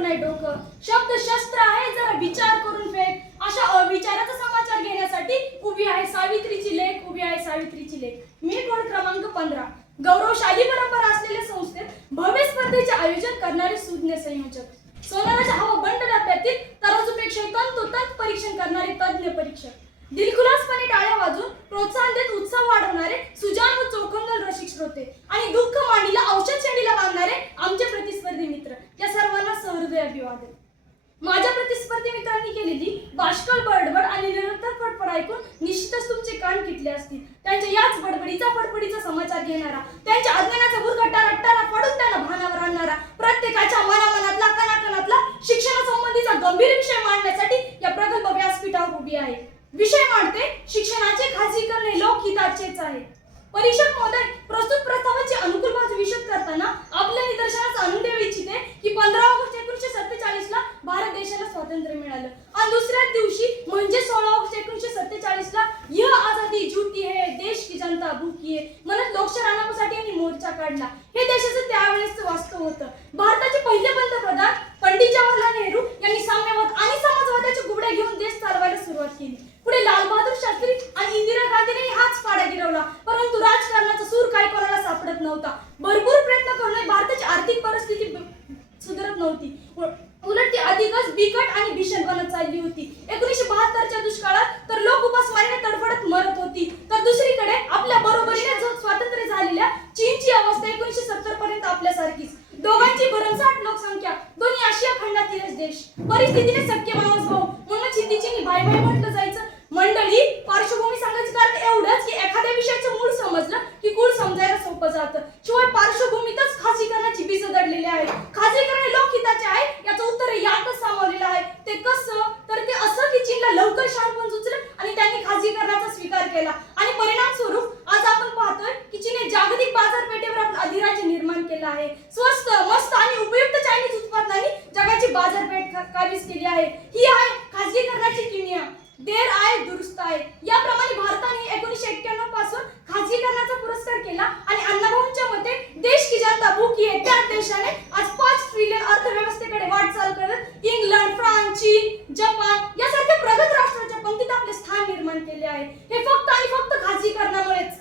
नाही डोकं. शब्द शस्त्र आहे, जरा विचार करून फेक. अशा अविचाराचा समाचार घेण्यासाठी उभी आहे सावित्रीची लेख, उभी आहे सावित्रीची लेख. मी कोड क्रमांक 15. गौरवशाली परंपरा असलेल्या संस्थेत भव्य स्पर्धेचे आयोजन करणारे सुज्ञ संयोजक. सोनाराच्या हवा बंड डब्यातील तराजूपेक्षा तंतोतंत परीक्षण करणारे तज्ञ परीक्षक. दिलखुलासपणे टाळ्या वाजून प्रोत्साहन देत उत्साह वाढवणारे सुजान व चोखंदल रसिक श्रोते आणि दुःख मांडीला औषध शेंडीला बांधणारे आमचे प्रतिस्पर्धी मित्र, या सर्वांना सहृदय अभिवादन. माझ्या प्रतिस्पर्धी मित्रांनी केलेली बाष्कळ बडबड आणि निरंतर फडफड ऐकून निश्चितच तुमचे कान किटले असतील. त्यांच्या याच बडबडीचा फडफडीचा समाचार घेणारा, त्यांच्या अज्ञानाचा बुरघट्टा रट्टारा पडून त्यांना भानावर आणणारा, प्रत्येकाच्या मनामनातला कणाकणातला शिक्षणासंबंधीचा गंभीर विषय मांडण्यासाठी या प्रगल्भ व्यासपीठावर उभी आहे. विषय मांडते शिक्षणाचे खाजगीकरण हे लोकहिताचेच आहे. परीक्षक महोदय, प्रस्तुत प्रस्तावाची अनुकूल बाजू विशद करताना आपल्या निदर्शनास आणून देऊ इच्छिते की 15 ऑगस्ट 1947 ला भारत देशाला स्वातंत्र्य मिळालं आणि दुसऱ्याच दिवशी म्हणजे 16 ऑगस्ट 1947 ला यह आजादी झूठी है, देश की जनता भूकी है म्हणत लोकशाहीसाठी यांनी मोर्चा काढला. हे देशाचं त्यावेळेस वास्तव होतं. भारताचे पहिले पंतप्रधान पंडित जवाहरलाल नेहरू यांनी साम्यवाद आणि समाजवादाच्या गुबड्या घेऊन देश चालवायला सुरुवात केली. पुढे लाल बहादूर शास्त्री आणि इंदिरा गांधीने हाच पाडा गिरवला, परंतु राजकारणाचा सूर काही कोणाला सापडत नव्हता. भरपूर प्रयत्न करूनही भारताची आर्थिक परिस्थिती सुधारत नव्हती, उलट ती अधिकच बिकट आणि भीषण बनत चालली होती. 1972च्या दुष्काळात तर लोक उपासमारीने तडफडत मरत होती, तर दुसरीकडे आपल्या बरोबरीने स्वातंत्र्य झालेल्या चीनची अवस्था 1970 पर्यंत आपल्यासारखीच. दोघांची भरमसाठ लोकसंख्या, दोन्ही आशिया खंडातीलच देश. परिस्थितीने सख्खे मावस भाऊ म्हणून हिंदीची बाय बाय म्हटलं जायचं. मंडळी, पार्श्वभूमी सांगायचं कारण एवढंच की एखाद्या विषयाचं मूळ समजलं की कुळ समजायला सोपं जातं. शिवाय पार्श्वभूमीतच खाजगीकरणाची बीज दडलेली आहेत. खाजगीकरण हे लोकहिताचे आहे याचं उत्तर यातच सामावलेलं आहे. ते कसं? तर ते असं की चीनला लवकर शहाणपण सुचलं आणि त्यांनी खाजगीकरणाचा स्वीकार केला आणि परिणाम स्वरूप आज आपण पाहतोय की चीनने जागतिक बाजारपेठेवर आपलं अधिराज्य निर्माण केलं आहे. स्वस्त, मस्त आणि उपयुक्त चायनीज उत्पादनांनी जगाची बाजारपेठ काबीज केली आहे. ही आहे खाजगीकरणाची किमया. देर आहे दुरुस्त आहे. याप्रमाणे भारताने 1991 पासून खाजगीकरणाचा पुरस्कार केला आणि अण्णाभाऊंच्या मते देश की जनता भूकी आहे त्या देशाने आज 5 ट्रिलियन अर्थव्यवस्थेकडे वाटचाल करत इंग्लंड, फ्रान्स, चीन, जपान यासारख्या प्रगत राष्ट्रांच्या पंक्तीत आपले स्थान निर्माण केले आहे. हे फक्त आणि फक्त खाजगीकरणामुळेच.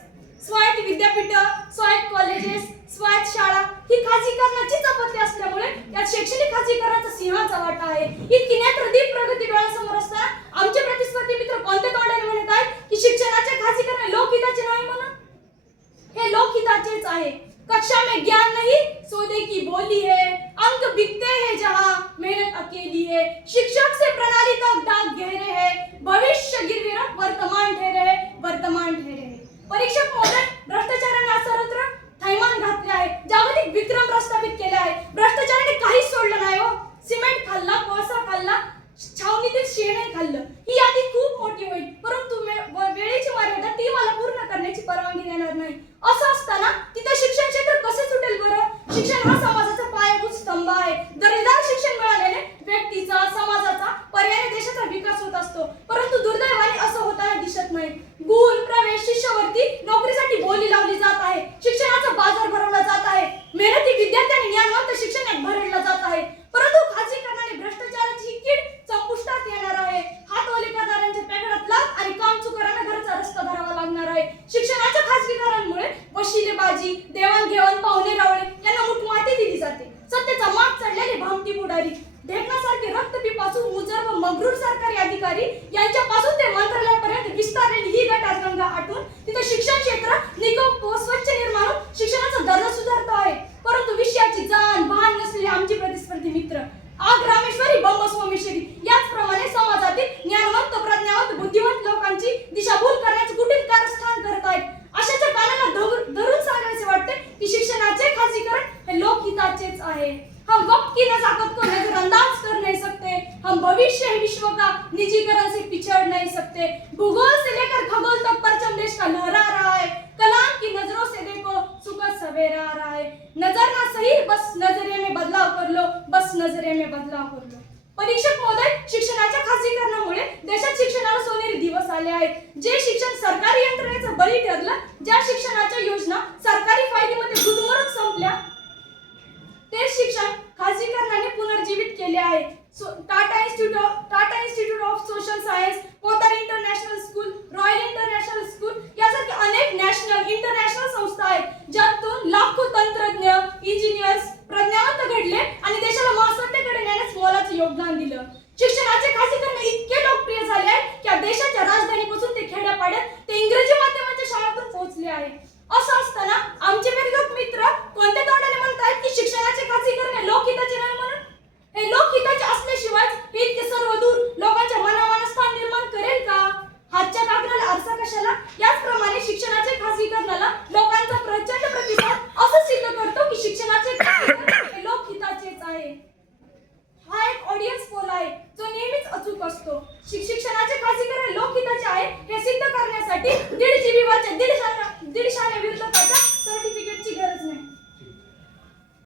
स्वायत्त विद्यापीठ, स्वायत्त कॉलेजेस, स्वायत्त शाळा ही खाजगीकरणाचीच अपत्य असल्यामुळे यात शैक्षणिक खाजगीकरणाचा सिंहाचा वाटा आहे. इतकी नेत्रदीप प्रगती डोळ्यासमोर असताना आमचे प्रतिस्पर्धी मित्र कोणत्या तोंडाने म्हणत आहेत की शिक्षणाचे खाजगीकरण लोकहिताचे नाही म्हणून? हे लोकहिताचेच आहे. कक्षा में ज्ञान नहीं, सौदे की बोली है, अंक बिकते हैं जहां मेहनत अकेली है, शिक्षक से प्रणाली तक दाग गहरे है, भविष्य गिरवी रख वर्तमान ठहरे है, वर्तमान ठहरे है. परीक्षक महोदय, भ्रष्टाचाराने सर्वत्र थैमान घातले आहे. जागतिक विक्रम प्रस्थापित केले आहे. भ्रष्टाचाराने काहीच सोडलं नाही हो. सिमेंट खाल्ला, कोळसा खाल्ला, छावणीतील शेणही खाल्लं. ही यादी खूप मोठी होईल, परंतु वेळेची मर्यादा ती मला पूर्ण करण्याची परवानगी देणार नाही. असं असताना तिथे शिक्षण क्षेत्र कसे सुटेल बरं? शिक्षण हा समाजाचा पायाभूत स्तंभ आहे. दर्जेदार शिक्षण मिळालेले व्यक्तीचा, समाजाचा, पर्यायाने देशाचा विकास होत असतो. परंतु दुर्दैवाने असं होताना दिसत नाही. गुण, प्रवेश, शिष्यवृत्ती, नोकरीसाठी बोली लावली जात आहे. शिक्षणाचा बाजार भरवला जात आहे. मेहनती विद्यार्थ्यांनी ज्ञानवंत शिक्षणात भरडला जात आहे. परंतु खाजगीकरणाने भ्रष्टाचाराची ही कीड संपुष्टात येणार आहे. हात ओले करणाऱ्यांच्या पेगडात लाथ आणि काम चुकऱ्यांना घरचा रस्ता धरावा लागणार आहे. शिक्षणाच्या खाजगीकरणामुळे वशिलेबाजी, देवाणघेवाण, पाहुणे रावळे यांना मुठमाती दिली जाते. सत्तेचा माग चढलेले भामटी पुढारी, ढेकणासारखे रक्तपिपासू, मुजर व मगरूर सरकारी अधिकारी यांच्यापासून ते मंत्रालयापर्यंत विस्तारलेली ही गटारगंगा आटून तिथे शिक्षण क्षेत्र निकोप व स्वच्छ निर्माण होऊन शिक्षणाचा दर्जा सुधारतो आहे. परंतु विषयाची जाण भान नसलेले आमचे प्रतिस्पर्धी मित्र आग रामेश्वरी बंब सोमेश्वरी याचप्रमाणे समाजातील ज्ञानवंत, प्रज्ञावंत, बुद्धिवंत लोकांची दिशाभूल करण्याचे कुटील कारस्थान करत आहेत. अशाच्या कानाला धरून सांगायचे वाटते की शिक्षणाचे खाजगीकरण हे लोकहिताचेच आहे. हम वक्त की नजाकत को नजरअंदाज कर नहीं सकते, हम भविष्य है विश्व का निजीकरण से पिछड़ नहीं सकते. भूगोल से लेकर खगोल तक परचम देश का लहरा रहा है. कलाम की नजरों से देखो सुबह सवेरा आ रहा है. नजर ना सही, बस नजरे में बदलाव कर लो, बस नजरे में बदलाव कर लो. परीक्षक महोदय, शिक्षणाच्या खाजगीकरणामुळे देशात शिक्षणाला सोनेरी दिवस आले आहेत. जे शिक्षण सरकारी यंत्रणेचा बळी ठरलं, ज्या शिक्षणाच्या योजना सरकारी फायलीमध्ये गुदमरत संपल्या, ते शिक्षण खाजगीकरणाने पुनर्जीवित केले केलेले आहे. Tata institute of social science, Poddar international school, royal international school यासारख्या अनेक नॅशनल इंटरनॅशनल संस्था आहेत ज्यातून लाखो तंत्रज्ञ